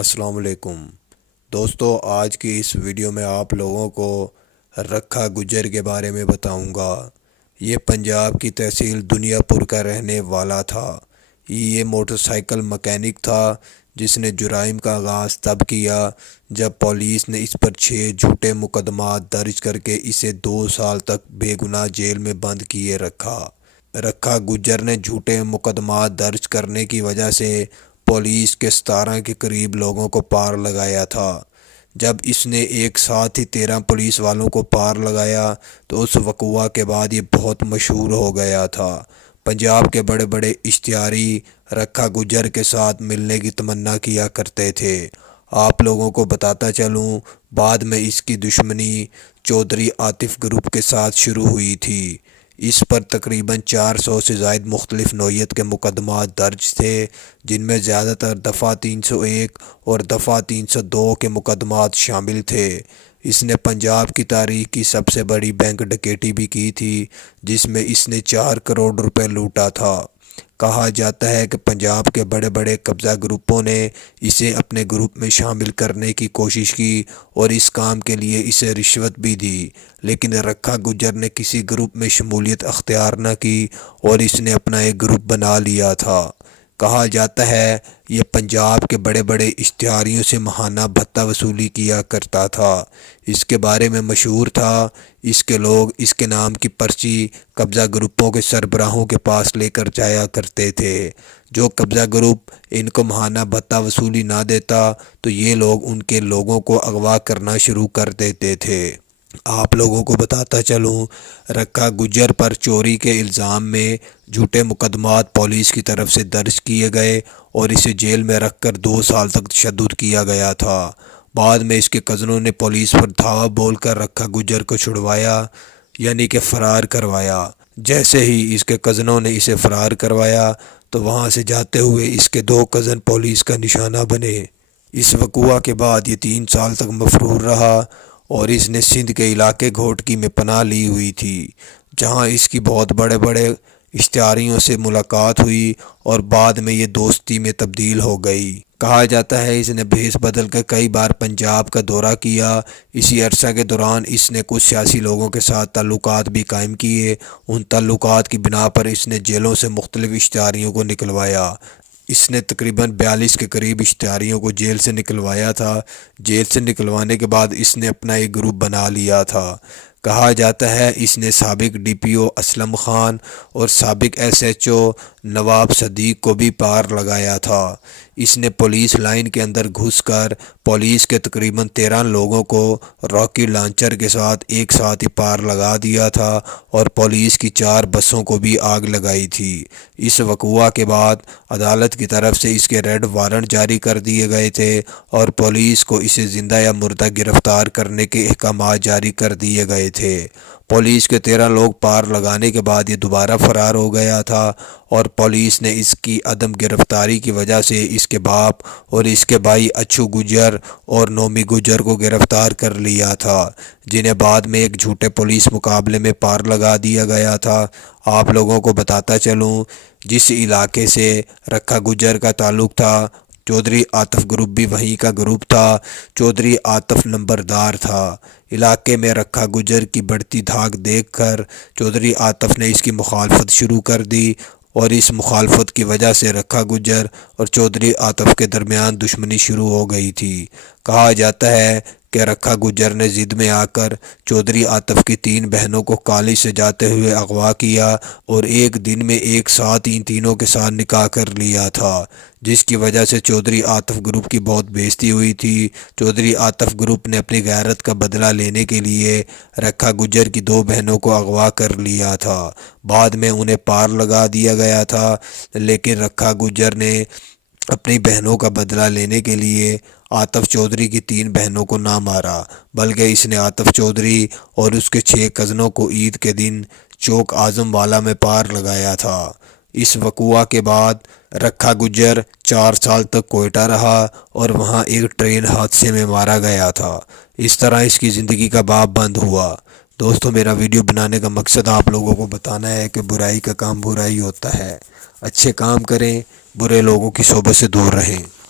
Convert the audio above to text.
السلام علیکم دوستو، آج کی اس ویڈیو میں آپ لوگوں کو رکھا گجر کے بارے میں بتاؤں گا۔ یہ پنجاب کی تحصیل دنیا پور کا رہنے والا تھا۔ یہ موٹر سائیکل مکینک تھا جس نے جرائم کا آغاز تب کیا جب پولیس نے اس پر 6 جھوٹے مقدمات درج کر کے اسے 2 سال تک بے گناہ جیل میں بند کیے رکھا۔ رکھا گجر نے جھوٹے مقدمات درج کرنے کی وجہ سے پولیس کے 17 کے قریب لوگوں کو پار لگایا تھا۔ جب اس نے ایک ساتھ ہی 13 پولیس والوں کو پار لگایا تو اس وقوع کے بعد یہ بہت مشہور ہو گیا تھا۔ پنجاب کے بڑے بڑے اشتہاری رکھا گجر کے ساتھ ملنے کی تمنا کیا کرتے تھے۔ آپ لوگوں کو بتاتا چلوں، بعد میں اس کی دشمنی چودھری عاطف گروپ کے ساتھ شروع ہوئی تھی۔ اس پر تقریباً 400 سے زائد مختلف نوعیت کے مقدمات درج تھے، جن میں زیادہ تر دفعہ 301 اور دفعہ 302 کے مقدمات شامل تھے۔ اس نے پنجاب کی تاریخ کی سب سے بڑی بینک ڈکیتی بھی کی تھی، جس میں اس نے 4 کروڑ روپے لوٹا تھا۔ کہا جاتا ہے کہ پنجاب کے بڑے بڑے قبضہ گروپوں نے اسے اپنے گروپ میں شامل کرنے کی کوشش کی اور اس کام کے لیے اسے رشوت بھی دی، لیکن رکھا گجر نے کسی گروپ میں شمولیت اختیار نہ کی اور اس نے اپنا ایک گروپ بنا لیا تھا۔ کہا جاتا ہے یہ پنجاب کے بڑے بڑے اشتہاریوں سے ماہانہ بھتہ وصولی کیا کرتا تھا۔ اس کے بارے میں مشہور تھا، اس کے لوگ اس کے نام کی پرچی قبضہ گروپوں کے سربراہوں کے پاس لے کر جایا کرتے تھے۔ جو قبضہ گروپ ان کو ماہانہ بھتہ وصولی نہ دیتا تو یہ لوگ ان کے لوگوں کو اغوا کرنا شروع کر دیتے تھے۔ آپ لوگوں کو بتاتا چلوں، رکھا گجر پر چوری کے الزام میں جھوٹے مقدمات پولیس کی طرف سے درج کیے گئے اور اسے جیل میں رکھ کر 2 سال تک تشدد کیا گیا تھا۔ بعد میں اس کے کزنوں نے پولیس پر دھاوا بول کر رکھا گجر کو چھڑوایا، یعنی کہ فرار کروایا۔ جیسے ہی اس کے کزنوں نے اسے فرار کروایا تو وہاں سے جاتے ہوئے اس کے 2 کزن پولیس کا نشانہ بنے۔ اس وقوع کے بعد یہ 3 سال تک مفرور رہا اور اس نے سندھ کے علاقے گھوٹکی میں پناہ لی ہوئی تھی، جہاں اس کی بہت بڑے بڑے اشتہاریوں سے ملاقات ہوئی اور بعد میں یہ دوستی میں تبدیل ہو گئی۔ کہا جاتا ہے اس نے بھیس بدل کر کئی بار پنجاب کا دورہ کیا۔ اسی عرصہ کے دوران اس نے کچھ سیاسی لوگوں کے ساتھ تعلقات بھی قائم کیے۔ ان تعلقات کی بنا پر اس نے جیلوں سے مختلف اشتہاریوں کو نکلوایا۔ اس نے تقریباً 42 کے قریب اشتہاریوں کو جیل سے نکلوایا تھا۔ جیل سے نکلوانے کے بعد اس نے اپنا ایک گروپ بنا لیا تھا۔ کہا جاتا ہے اس نے سابق ڈی پی او اسلم خان اور سابق ایس ایچ او نواب صدیق کو بھی پار لگایا تھا۔ اس نے پولیس لائن کے اندر گھس کر پولیس کے تقریباً 13 لوگوں کو راکٹ لانچر کے ساتھ ایک ساتھ ہی پار لگا دیا تھا اور پولیس کی 4 بسوں کو بھی آگ لگائی تھی۔ اس وقوع کے بعد عدالت کی طرف سے اس کے ریڈ وارنٹ جاری کر دیے گئے تھے اور پولیس کو اسے زندہ یا مردہ گرفتار کرنے کے احکامات جاری کر دیے گئے تھے۔ پولیس کے 13 لوگ پار لگانے کے بعد یہ دوبارہ فرار ہو گیا تھا اور پولیس نے اس کی عدم گرفتاری کی وجہ سے اس کے باپ اور اس کے بھائی اچھو گجر اور نومی گجر کو گرفتار کر لیا تھا، جنہیں بعد میں ایک جھوٹے پولیس مقابلے میں پار لگا دیا گیا تھا۔ آپ لوگوں کو بتاتا چلوں، جس علاقے سے رکھا گجر کا تعلق تھا، چودھری عاطف گروپ بھی وہیں کا گروپ تھا۔ چودھری عاطف نمبردار تھا۔ علاقے میں رکھا گجر کی بڑھتی دھاک دیکھ کر چودھری عاطف نے اس کی مخالفت شروع کر دی اور اس مخالفت کی وجہ سے رکھا گجر اور چودھری عاطف کے درمیان دشمنی شروع ہو گئی تھی۔ کہا جاتا ہے کہ رکھا گجر نے ضد میں آ کر چودھری عاطف کی 3 بہنوں کو کالج سے جاتے ہوئے اغوا کیا اور ایک دن میں ایک ساتھ ان تینوں کے ساتھ نکاح کر لیا تھا، جس کی وجہ سے چودھری عاطف گروپ کی بہت بےعزتی ہوئی تھی۔ چودھری عاطف گروپ نے اپنی غیرت کا بدلہ لینے کے لیے رکھا گجر کی 2 بہنوں کو اغوا کر لیا تھا۔ بعد میں انہیں پار لگا دیا گیا تھا، لیکن رکھا گجر نے اپنی بہنوں کا بدلہ لینے کے لیے عاطف چودھری کی 3 بہنوں کو نہ مارا، بلکہ اس نے عاطف چودھری اور اس کے 6 کزنوں کو عید کے دن چوک اعظم والا میں پار لگایا تھا۔ اس وقوع کے بعد رکھا گجر 4 سال تک کوئٹہ رہا اور وہاں ایک ٹرین حادثے میں مارا گیا تھا۔ اس طرح اس کی زندگی کا باب بند ہوا۔ دوستو، میرا ویڈیو بنانے کا مقصد آپ لوگوں کو بتانا ہے کہ برائی کا کام برا ہی ہوتا ہے۔ اچھے کام کریں، برے لوگوں کی صحبت سے دور رہیں۔